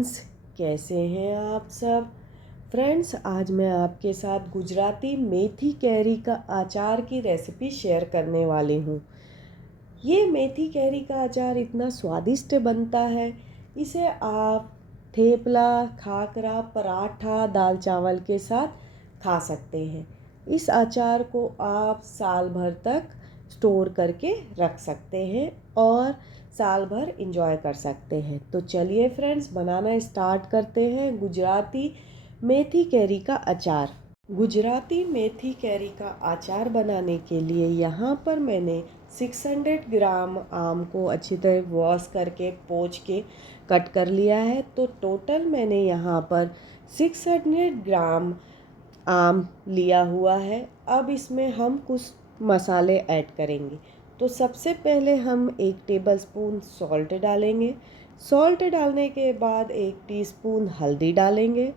Friends, कैसे हैं आप सब। फ्रेंड्स, आज मैं आपके साथ गुजराती मेथी कैरी का अचार की रेसिपी शेयर करने वाली हूँ। ये मेथी कैरी का अचार इतना स्वादिष्ट बनता है, इसे आप थेपला, खाकरा, पराठा, दाल चावल के साथ खा सकते हैं। इस अचार को आप साल भर तक स्टोर करके रख सकते हैं और साल भर इंजॉय कर सकते हैं। तो चलिए फ्रेंड्स, बनाना स्टार्ट करते हैं गुजराती मेथी कैरी का अचार। गुजराती मेथी कैरी का अचार बनाने के लिए यहाँ पर मैंने 600 ग्राम आम को अच्छी तरह वॉश करके पोंछ के कट कर लिया है। तो टोटल मैंने यहाँ पर 600 ग्राम आम लिया हुआ है। अब इसमें हम कुछ मसाले ऐड करेंगे। तो सबसे पहले हम 1 टेबलस्पून सॉल्ट डालेंगे। सॉल्ट डालने के बाद 1 टीस्पून हल्दी डालेंगे।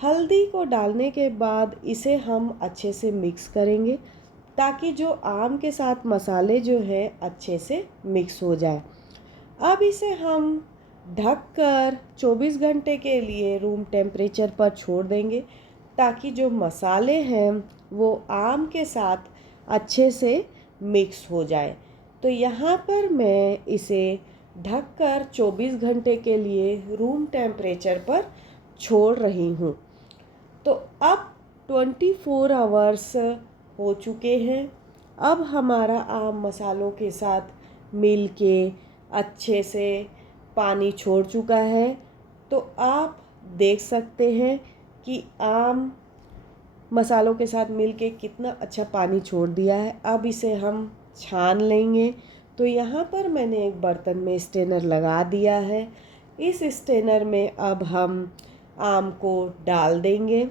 हल्दी को डालने के बाद इसे हम अच्छे से मिक्स करेंगे ताकि जो आम के साथ मसाले जो है अच्छे से मिक्स हो जाए। अब इसे हम ढककर 24 घंटे के लिए रूम टेम्परेचर पर छोड़ देंगे ताकि जो मसाले हैं वो आम के साथ अच्छे से मिक्स हो जाए। तो यहाँ पर मैं इसे ढककर 24 घंटे के लिए रूम टेम्परेचर पर छोड़ रही हूँ। तो अब 24 आवर्स हो चुके हैं। अब हमारा आम मसालों के साथ मिल के अच्छे से पानी छोड़ चुका है। तो आप देख सकते हैं कि आम मसालों के साथ मिल के कितना अच्छा पानी छोड़ दिया है। अब इसे हम छान लेंगे। तो यहाँ पर मैंने एक बर्तन में स्ट्रेनर लगा दिया है। इस स्ट्रेनर में अब हम आम को डाल देंगे।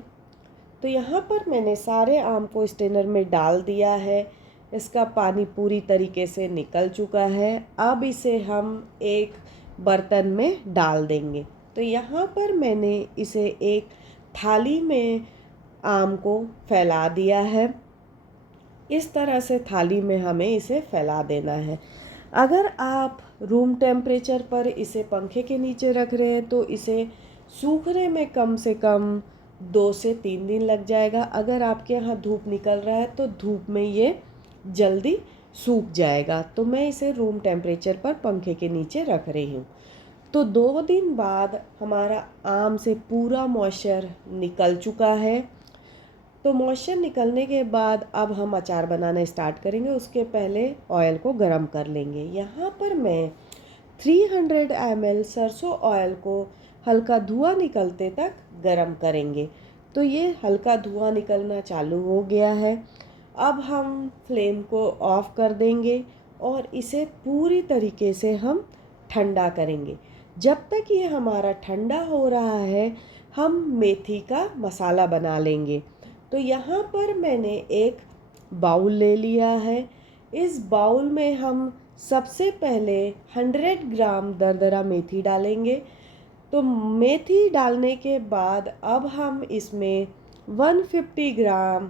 तो यहाँ पर मैंने सारे आम को स्ट्रेनर में डाल दिया है। इसका पानी पूरी तरीके से निकल चुका है। अब इसे हम एक बर्तन में डाल देंगे। तो यहाँ पर मैंने इसे एक थाली में आम को फैला दिया है। इस तरह से थाली में हमें इसे फैला देना है। अगर आप रूम टेम्परेचर पर इसे पंखे के नीचे रख रहे हैं तो इसे सूखने में कम से कम 2 से 3 दिन लग जाएगा। अगर आपके यहाँ धूप निकल रहा है तो धूप में ये जल्दी सूख जाएगा। तो मैं इसे रूम टेम्परेचर पर पंखे के नीचे रख रही हूँ। तो 2 दिन बाद हमारा आम से पूरा मॉइस्चर निकल चुका है। तो मॉइस्चर निकलने के बाद अब हम अचार बनाना स्टार्ट करेंगे। उसके पहले ऑयल को गरम कर लेंगे। यहाँ पर मैं 300 ml सरसों ऑयल को हल्का धुआं निकलते तक गरम करेंगे। तो ये हल्का धुआं निकलना चालू हो गया है। अब हम फ्लेम को ऑफ कर देंगे और इसे पूरी तरीके से हम ठंडा करेंगे। जब तक ये हमारा ठंडा हो रहा है हम मेथी का मसाला बना लेंगे। तो यहाँ पर मैंने एक बाउल ले लिया है। इस बाउल में हम सबसे पहले 100 ग्राम दरदरा मेथी डालेंगे। तो मेथी डालने के बाद अब हम इसमें 150 ग्राम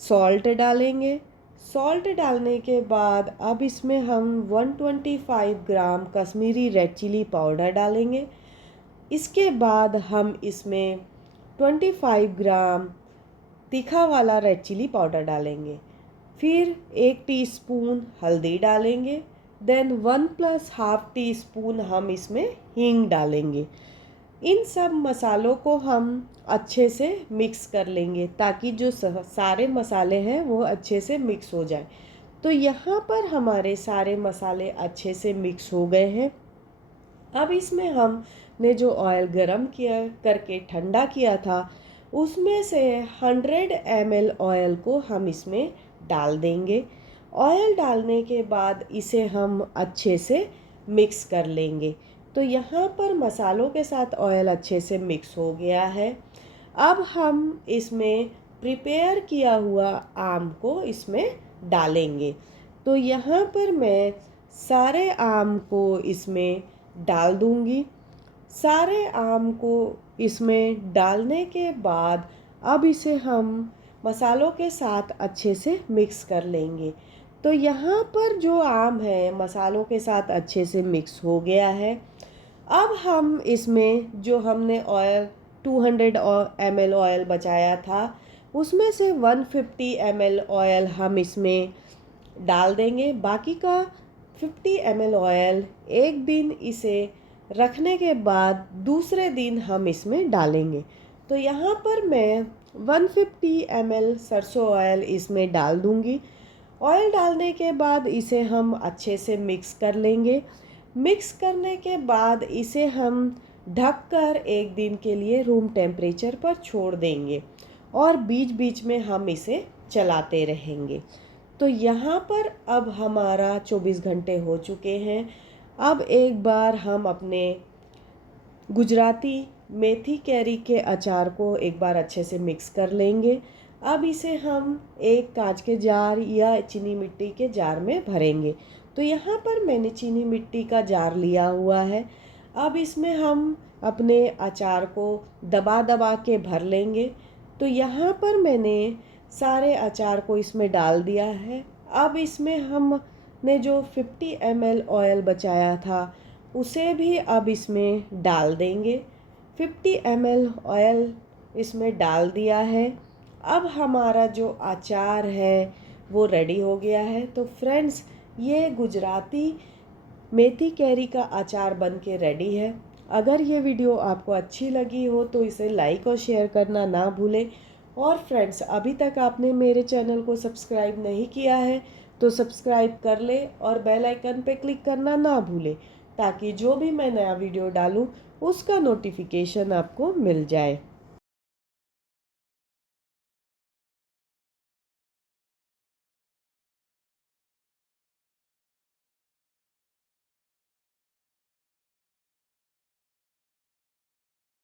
सॉल्ट डालेंगे। सॉल्ट डालने के बाद अब इसमें हम 125 ग्राम कश्मीरी रेड चिली पाउडर डालेंगे। इसके बाद हम इसमें 25 ग्राम तीखा वाला रेड चिली पाउडर डालेंगे। फिर 1 टीस्पून हल्दी डालेंगे। देन 1+हाफ टीस्पून हम इसमें हींग डालेंगे। इन सब मसालों को हम अच्छे से मिक्स कर लेंगे ताकि जो सारे मसाले हैं वो अच्छे से मिक्स हो जाए। तो यहाँ पर हमारे सारे मसाले अच्छे से मिक्स हो गए हैं। अब इसमें हमने जो ऑयल गरम किया करके ठंडा किया था उसमें से 100 ml ऑयल को हम इसमें डाल देंगे। ऑयल डालने के बाद इसे हम अच्छे से मिक्स कर लेंगे। तो यहाँ पर मसालों के साथ ऑयल अच्छे से मिक्स हो गया है। अब हम इसमें प्रिपेयर किया हुआ आम को इसमें डालेंगे। तो यहाँ पर मैं सारे आम को इसमें डाल दूँगी। सारे आम को इसमें डालने के बाद अब इसे हम मसालों के साथ अच्छे से मिक्स कर लेंगे। तो यहाँ पर जो आम है मसालों के साथ अच्छे से मिक्स हो गया है। अब हम इसमें जो हमने ऑयल 200 ml ऑयल बचाया था उसमें से 150 ml ऑयल हम इसमें डाल देंगे। बाकी का 50 ml ऑयल एक दिन इसे रखने के बाद दूसरे दिन हम इसमें डालेंगे। तो यहाँ पर मैं 150 ml सरसों ऑयल इसमें डाल दूँगी। ऑयल डालने के बाद इसे हम अच्छे से मिक्स कर लेंगे। मिक्स करने के बाद इसे हम ढककर एक दिन के लिए रूम टेम्परेचर पर छोड़ देंगे और बीच बीच में हम इसे चलाते रहेंगे। तो यहाँ पर अब हमारा 24 घंटे हो चुके हैं। अब एक बार हम अपने गुजराती मेथी कैरी के अचार को एक बार अच्छे से मिक्स कर लेंगे। अब इसे हम एक कांच के जार या चीनी मिट्टी के जार में भरेंगे। तो यहाँ पर मैंने चीनी मिट्टी का जार लिया हुआ है। अब इसमें हम अपने अचार को दबा दबा के भर लेंगे। तो यहाँ पर मैंने सारे अचार को इसमें डाल दिया है। अब इसमें हमने जो 50 ml ऑयल बचाया था उसे भी अब इसमें डाल देंगे। 50 ml ऑयल इसमें डाल दिया है। अब हमारा जो अचार है वो रेडी हो गया है। तो फ्रेंड्स, ये गुजराती मेथी कैरी का अचार बन के रेडी है। अगर ये वीडियो आपको अच्छी लगी हो तो इसे लाइक और शेयर करना ना भूलें। और फ्रेंड्स, अभी तक आपने मेरे चैनल को सब्सक्राइब नहीं किया है तो सब्सक्राइब कर ले और बेल आइकन पे क्लिक करना ना भूलें, ताकि जो भी मैं नया वीडियो डालूँ उसका नोटिफिकेशन आपको मिल जाए।